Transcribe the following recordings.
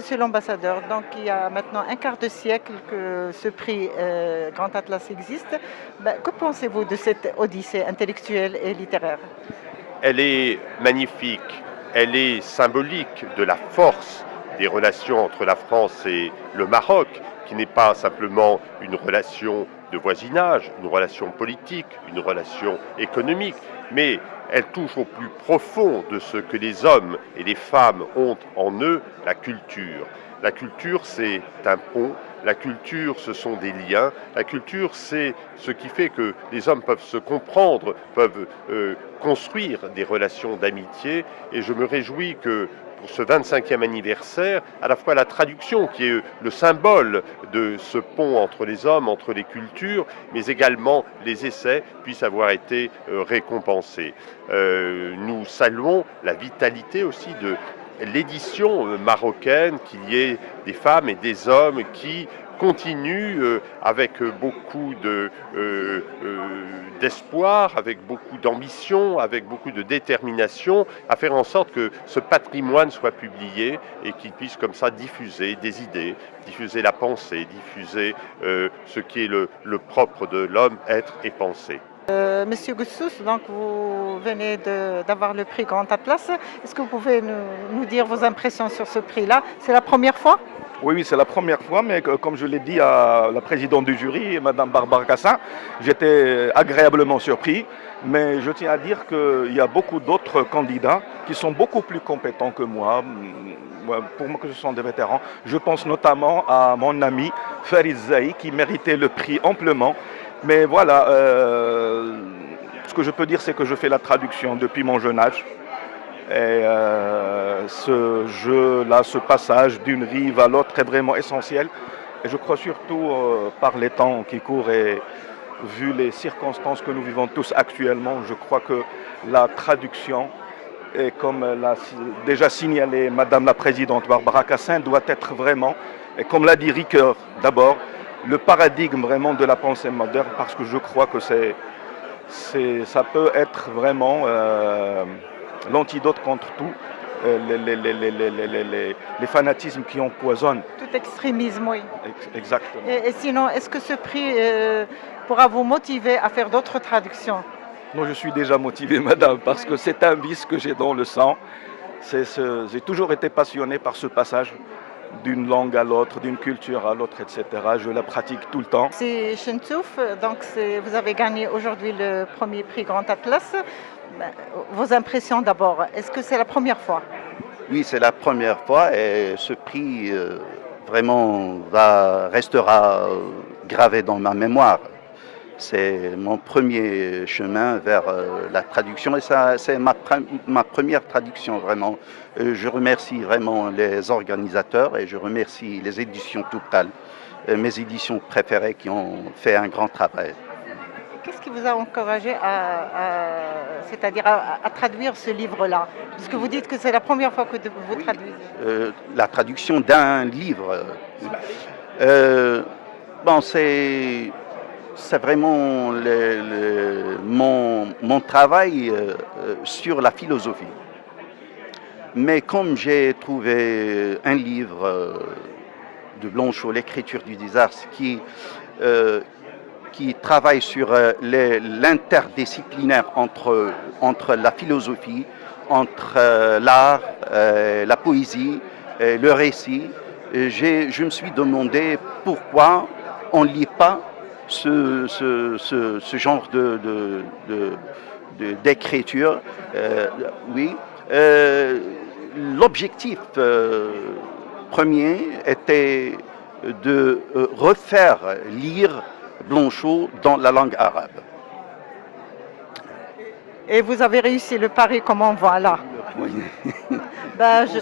Monsieur l'ambassadeur, donc il y a maintenant un quart de siècle que ce prix Grand Atlas existe. Que pensez-vous de cette odyssée intellectuelle et littéraire? Elle est magnifique, elle est symbolique de la force des relations entre la France et le Maroc, qui n'est pas simplement une relation de voisinage, une relation politique, une relation économique, mais elle touche au plus profond de ce que les hommes et les femmes ont en eux, la culture. La culture, c'est un pont. La culture, ce sont des liens. La culture, c'est ce qui fait que les hommes peuvent se comprendre, peuvent construire des relations d'amitié. Et je me réjouis que pour ce 25e anniversaire, à la fois la traduction qui est le symbole de ce pont entre les hommes, entre les cultures, mais également les essais puissent avoir été récompensés. Nous saluons la vitalité aussi de l'édition marocaine, qu'il y ait des femmes et des hommes qui continuent avec beaucoup d'espoir, avec beaucoup d'ambition, avec beaucoup de détermination à faire en sorte que ce patrimoine soit publié et qu'il puisse comme ça diffuser des idées, diffuser la pensée, diffuser ce qui est le propre de l'homme, être et penser. Monsieur Goussous, donc vous venez d'avoir le prix Grand Atlas. Est-ce que vous pouvez nous dire vos impressions sur ce prix-là? C'est la première fois? Oui, oui, c'est la première fois, mais comme je l'ai dit à la présidente du jury, Madame Barbara Cassin, j'étais agréablement surpris. Mais je tiens à dire qu'il y a beaucoup d'autres candidats qui sont beaucoup plus compétents que moi. Pour moi, que ce sont des vétérans. Je pense notamment à mon ami Farid Zaï, qui méritait le prix amplement. Mais voilà, ce que je peux dire, c'est que je fais la traduction depuis mon jeune âge. Et ce jeu-là, ce passage d'une rive à l'autre est vraiment essentiel. Et je crois surtout par les temps qui courent et vu les circonstances que nous vivons tous actuellement, je crois que la traduction, et comme l'a déjà signalé Madame la Présidente Barbara Cassin, doit être vraiment, et comme l'a dit Ricoeur d'abord, le paradigme vraiment de la pensée moderne, parce que je crois que ça peut être vraiment l'antidote contre tout les fanatismes qui empoisonnent. Tout extrémisme, oui. Exactement. Et sinon, est-ce que ce prix pourra vous motiver à faire d'autres traductions? Non, je suis déjà motivé, madame, parce que c'est un vice que j'ai dans le sang. J'ai toujours été passionné par ce passage d'une langue à l'autre, d'une culture à l'autre, etc. Je la pratique tout le temps. C'est Chentouf, donc vous avez gagné aujourd'hui le premier prix Grand Atlas. Vos impressions d'abord, est-ce que c'est la première fois? Oui, c'est la première fois et ce prix vraiment restera gravé dans ma mémoire. C'est mon premier chemin vers la traduction et ça, c'est ma première traduction vraiment. Je remercie vraiment les organisateurs et je remercie les éditions Toubkal, mes éditions préférées qui ont fait un grand travail. Qu'est-ce qui vous a encouragé c'est-à-dire à traduire ce livre-là? Puisque vous dites que c'est la première fois que vous traduisez. La traduction d'un livre. Bon, c'est vraiment mon travail sur la philosophie. Mais comme j'ai trouvé un livre de Blanchot, L'écriture du désastre, qui travaille sur l'interdisciplinaire entre la philosophie, entre l'art, la poésie, le récit, je me suis demandé pourquoi on ne lit pas ce genre d'écriture. Oui. L'objectif premier était de refaire lire Blanchot dans la langue arabe. Et vous avez réussi le pari comme on voit là. Oui. Je...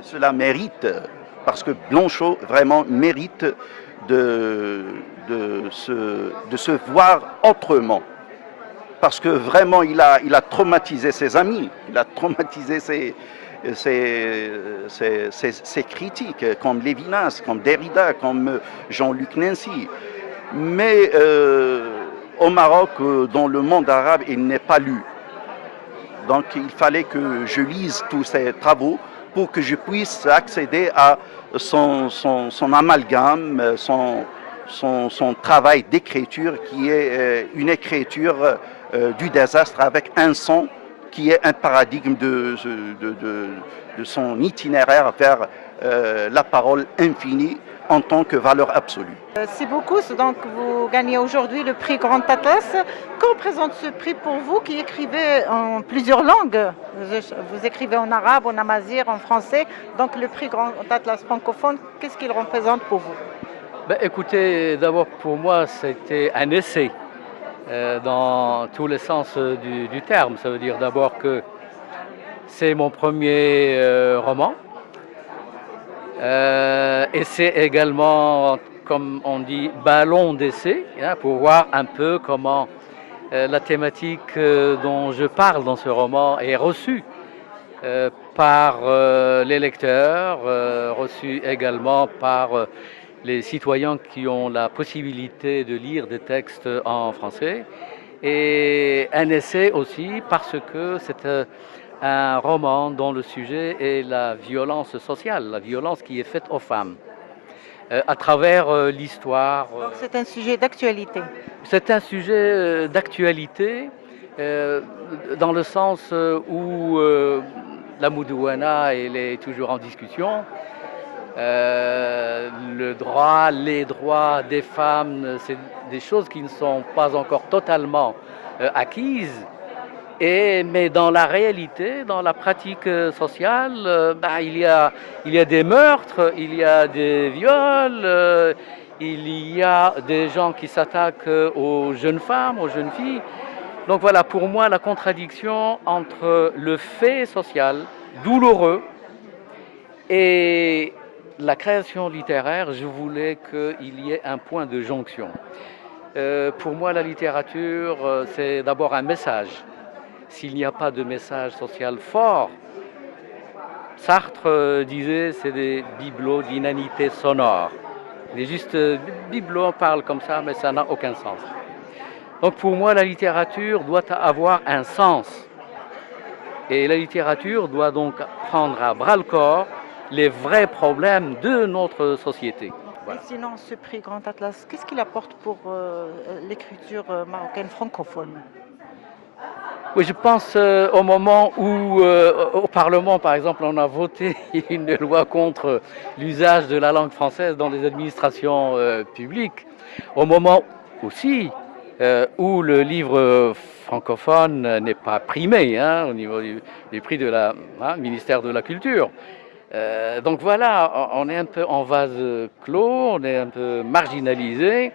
Cela mérite, parce que Blanchot vraiment mérite de se voir autrement. Parce que vraiment, il a traumatisé ses amis, il a traumatisé ses critiques, comme Lévinas, comme Derrida, comme Jean-Luc Nancy. Mais au Maroc, dans le monde arabe, il n'est pas lu. Donc il fallait que je lise tous ces travaux pour que je puisse accéder à son amalgame, son travail d'écriture qui est une écriture du désastre avec un son qui est un paradigme de son itinéraire vers la parole infinie en tant que valeur absolue. C'est beaucoup, donc vous gagnez aujourd'hui le prix Grand Atlas. Que représente ce prix pour vous qui écrivez en plusieurs langues? Vous écrivez en arabe, en amazigh, en français. Donc le prix Grand Atlas francophone, qu'est-ce qu'il représente pour vous? Écoutez, d'abord pour moi c'était un essai dans tous les sens du terme. Ça veut dire d'abord que c'est mon premier roman. Et c'est également, comme on dit, ballon d'essai, hein, pour voir un peu comment la thématique dont je parle dans ce roman est reçue par les lecteurs, reçue également par les citoyens qui ont la possibilité de lire des textes en français, et un essai aussi parce que c'est un roman dont le sujet est la violence sociale, la violence qui est faite aux femmes, à travers l'histoire. Donc c'est un sujet d'actualité. C'est un sujet d'actualité, dans le sens où la Moudouana elle est toujours en discussion. Les droits des femmes, c'est des choses qui ne sont pas encore totalement acquises. Mais dans la réalité, dans la pratique sociale, il y a des meurtres, il y a des viols, il y a des gens qui s'attaquent aux jeunes femmes, aux jeunes filles. Donc voilà, pour moi, la contradiction entre le fait social douloureux et la création littéraire, je voulais qu'il y ait un point de jonction. Pour moi, la littérature, c'est d'abord un message. S'il n'y a pas de message social fort, Sartre disait c'est des bibelots d'inanité sonore. C'est juste bibelots, on parle comme ça, mais ça n'a aucun sens. Donc pour moi, la littérature doit avoir un sens. Et la littérature doit donc prendre à bras-le-corps les vrais problèmes de notre société. Voilà. Et sinon, ce prix Grand Atlas, qu'est-ce qu'il apporte pour l'écriture marocaine francophone? Oui, je pense au moment où, au Parlement, par exemple, on a voté une loi contre l'usage de la langue française dans les administrations publiques, au moment aussi où le livre francophone n'est pas primé au niveau du prix de ministère de la Culture. Donc voilà, on est un peu en vase clos, on est un peu marginalisé,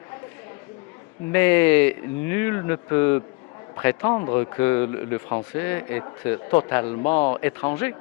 mais nul ne peut prétendre que le français est totalement étranger.